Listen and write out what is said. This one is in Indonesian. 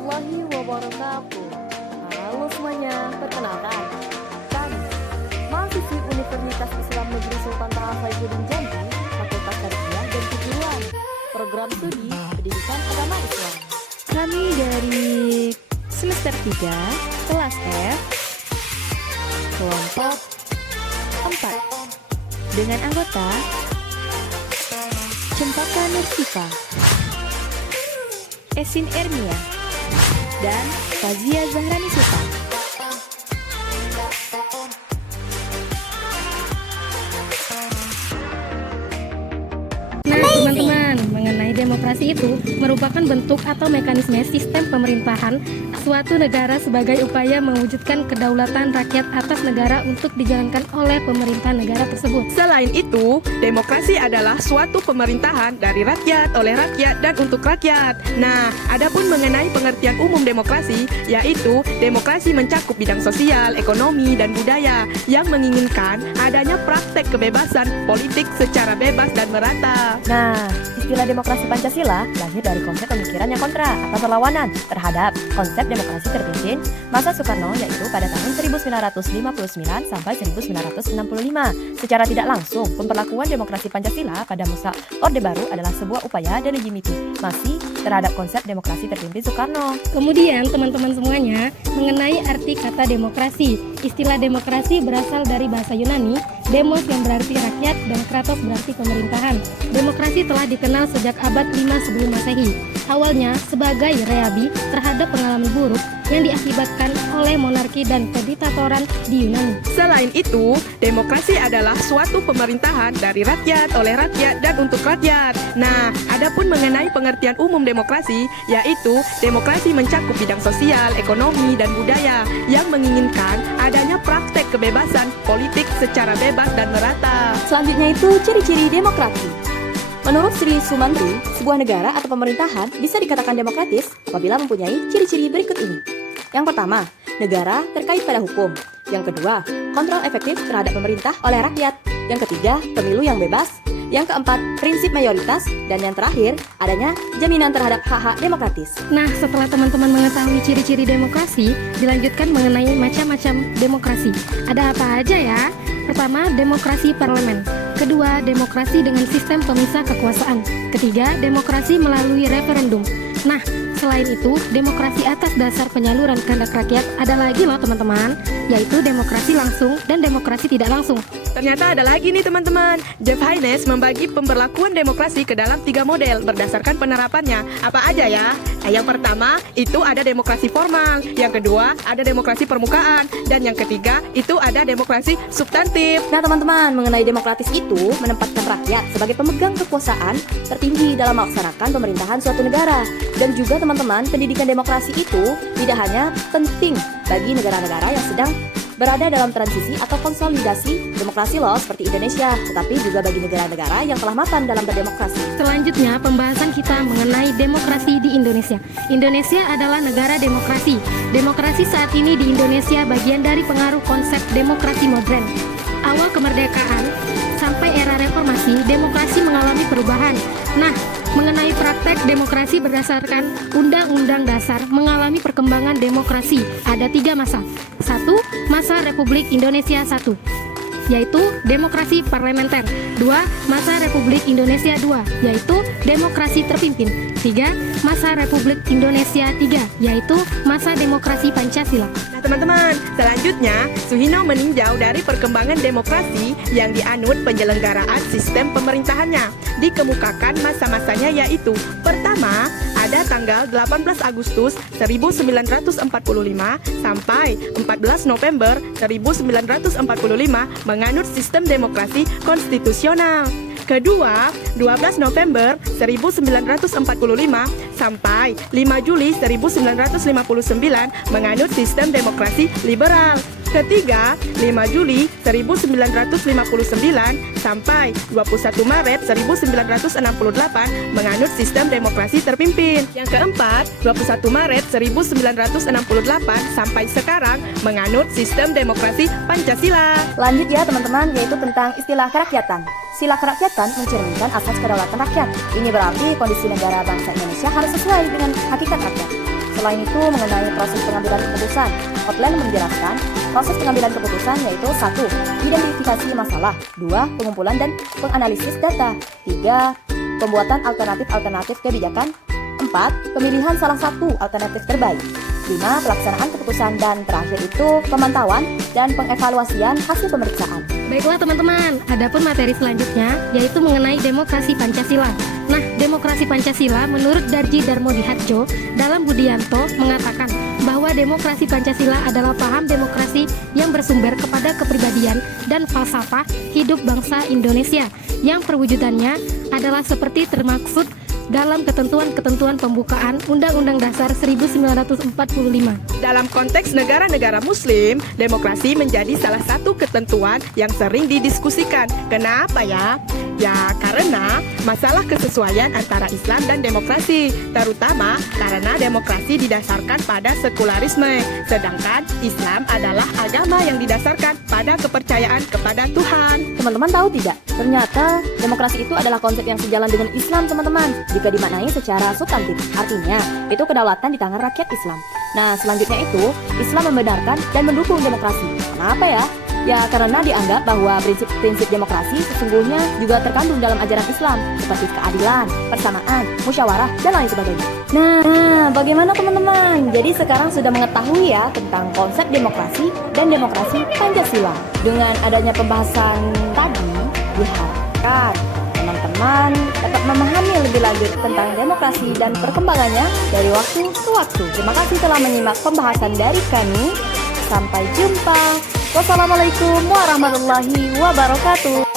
warahmatullahi wabarakatuh. Halo semuanya, perkenalkan kami mahasiswi Universitas Islam Negeri Sultan Taha Saifuddin Jambi, Fakultas Tarbiyah dan Keguruan, Program Studi Pendidikan Agama Islam. Kami dari semester 3, kelas F, kelompok 4, dengan anggota Cempaka Nursifa, Esin Ermia, dan Fazia Zahrani Sultan. Nah, teman-teman, mengenai demokrasi itu merupakan bentuk atau mekanisme sistem pemerintahan suatu negara sebagai upaya mewujudkan kedaulatan rakyat atas negara untuk dijalankan oleh pemerintah negara tersebut. Selain itu, demokrasi adalah suatu pemerintahan dari rakyat, oleh rakyat, dan untuk rakyat. Nah, adapun mengenai pengertian umum demokrasi, yaitu demokrasi mencakup bidang sosial, ekonomi, dan budaya yang menginginkan adanya praktek kebebasan politik secara bebas dan merata. Nah, istilah demokrasi Pancasila lahir dari konsep pemikiran yang kontra atau perlawanan terhadap konsep demokrasi terpimpin masa Soekarno, yaitu pada tahun 1959 sampai 1965. Secara tidak langsung, pemberlakuan demokrasi Pancasila pada masa Orde Baru adalah sebuah upaya delegitimasi terhadap konsep demokrasi terpimpin Soekarno. Kemudian teman-teman semuanya mengenai arti kata demokrasi. Istilah demokrasi berasal dari bahasa Yunani, demos yang berarti rakyat dan kratos berarti pemerintahan. Demokrasi telah dikenal sejak abad 5 sebelum Masehi. Awalnya sebagai reaksi terhadap pengalaman buruk yang diakibatkan oleh monarki dan kediktatoran di Yunani. Selain itu, demokrasi adalah suatu pemerintahan dari rakyat, oleh rakyat, dan untuk rakyat. Nah, adapun mengenai pengertian umum demokrasi, yaitu demokrasi mencakup bidang sosial, ekonomi, dan budaya yang menginginkan adanya praktek kebebasan politik secara bebas dan merata. Selanjutnya itu ciri-ciri demokrasi. Menurut Sri Sumantri, sebuah negara atau pemerintahan bisa dikatakan demokratis apabila mempunyai ciri-ciri berikut ini. Yang pertama, negara terkait pada hukum. Yang kedua, kontrol efektif terhadap pemerintah oleh rakyat. Yang ketiga, pemilu yang bebas. Yang keempat, prinsip mayoritas. Dan yang terakhir, adanya jaminan terhadap hak-hak demokratis. Nah, setelah teman-teman mengetahui ciri-ciri demokrasi, dilanjutkan mengenai macam-macam demokrasi. Ada apa aja ya? Pertama, demokrasi parlemen. Kedua, demokrasi dengan sistem pemisah kekuasaan. Ketiga, demokrasi melalui referendum. Nah, selain itu, demokrasi atas dasar penyaluran kehendak rakyat ada lagi loh teman-teman, yaitu demokrasi langsung dan demokrasi tidak langsung. Ternyata ada lagi nih teman-teman. Jeff Haynes membagi pemberlakuan demokrasi ke dalam 3 model berdasarkan penerapannya. Apa aja ya? Yang pertama, itu ada demokrasi formal. Yang kedua, ada demokrasi permukaan. Dan yang ketiga, itu ada demokrasi substantif. Nah teman-teman, mengenai demokratis itu menempatkan rakyat sebagai pemegang kekuasaan tertinggi dalam melaksanakan pemerintahan suatu negara. Dan juga teman-teman, pendidikan demokrasi itu tidak hanya penting bagi negara-negara yang sedang berada dalam transisi atau konsolidasi demokrasi loh seperti Indonesia, tetapi juga bagi negara-negara yang telah mapan dalam berdemokrasi. Selanjutnya, pembahasan kita mengenai demokrasi di Indonesia. Indonesia adalah negara demokrasi. Demokrasi saat ini di Indonesia bagian dari pengaruh konsep demokrasi modern. Awal kemerdekaan sampai era reformasi, demokrasi mengalami perubahan. Nah, mengenai praktek demokrasi berdasarkan Undang-Undang Dasar mengalami perkembangan demokrasi. Ada 3 masa. 1. Masa Republik Indonesia 1, yaitu demokrasi parlementer. 2. Masa Republik Indonesia 2, yaitu demokrasi terpimpin. 3. Masa Republik Indonesia 3, yaitu masa demokrasi Pancasila. Nah teman-teman, selanjutnya Suhino meninjau dari perkembangan demokrasi yang dianut penyelenggaraan sistem pemerintahannya. Dikemukakan masa-masanya yaitu: pertama, ada tanggal 18 Agustus 1945 sampai 14 November 1945 menganut sistem demokrasi konstitusional. Kedua, 12 November 1945 sampai 5 Juli 1959 menganut sistem demokrasi liberal. Ketiga, 5 Juli 1959 sampai 21 Maret 1968 menganut sistem demokrasi terpimpin. Yang keempat, 21 Maret 1968 sampai sekarang menganut sistem demokrasi Pancasila. Lanjut ya teman-teman, yaitu tentang istilah kerakyatan. Sila kerakyatan mencerminkan asas kedaulatan rakyat. Ini berarti kondisi negara bangsa Indonesia harus sesuai dengan hakikat rakyat. Selain itu, mengenai proses pengambilan keputusan, Hotline menjelaskan proses pengambilan keputusan yaitu 1. Identifikasi masalah, 2. Pengumpulan dan penganalisis data, 3. Pembuatan alternatif-alternatif kebijakan, 4. Pemilihan salah satu alternatif terbaik, 5. Pelaksanaan keputusan, dan terakhir itu pemantauan dan pengevaluasian hasil pemeriksaan. Baiklah teman-teman, adapun materi selanjutnya yaitu mengenai demokrasi Pancasila. Nah, demokrasi Pancasila menurut Darji Darmodihardjo dalam Budianto mengatakan bahwa demokrasi Pancasila adalah paham demokrasi yang bersumber kepada kepribadian dan falsafah hidup bangsa Indonesia yang perwujudannya adalah seperti termaksud dalam ketentuan-ketentuan pembukaan Undang-Undang Dasar 1945. Dalam konteks negara-negara Muslim, demokrasi menjadi salah satu ketentuan yang sering didiskusikan. Kenapa ya? Ya, karena masalah kesesuaian antara Islam dan demokrasi, terutama karena demokrasi didasarkan pada sekularisme, sedangkan Islam adalah agama yang didasarkan pada kepercayaan kepada Tuhan. Teman-teman tahu tidak? Ternyata demokrasi itu adalah konsep yang sejalan dengan Islam, teman-teman. Jika dimaknai secara substantif, artinya itu kedaulatan di tangan rakyat Islam. Nah, selanjutnya itu Islam membenarkan dan mendukung demokrasi. Kenapa ya? Ya, karena dianggap bahwa prinsip-prinsip demokrasi sesungguhnya juga terkandung dalam ajaran Islam, seperti keadilan, persamaan, musyawarah, dan lain sebagainya. Nah, bagaimana teman-teman? Jadi sekarang sudah mengetahui ya tentang konsep demokrasi dan demokrasi Pancasila. Dengan adanya pembahasan tadi, diharapkan teman-teman dapat memahami lebih lanjut tentang demokrasi dan perkembangannya dari waktu ke waktu. Terima kasih telah menyimak pembahasan dari kami. Sampai jumpa. Wassalamualaikum warahmatullahi wabarakatuh.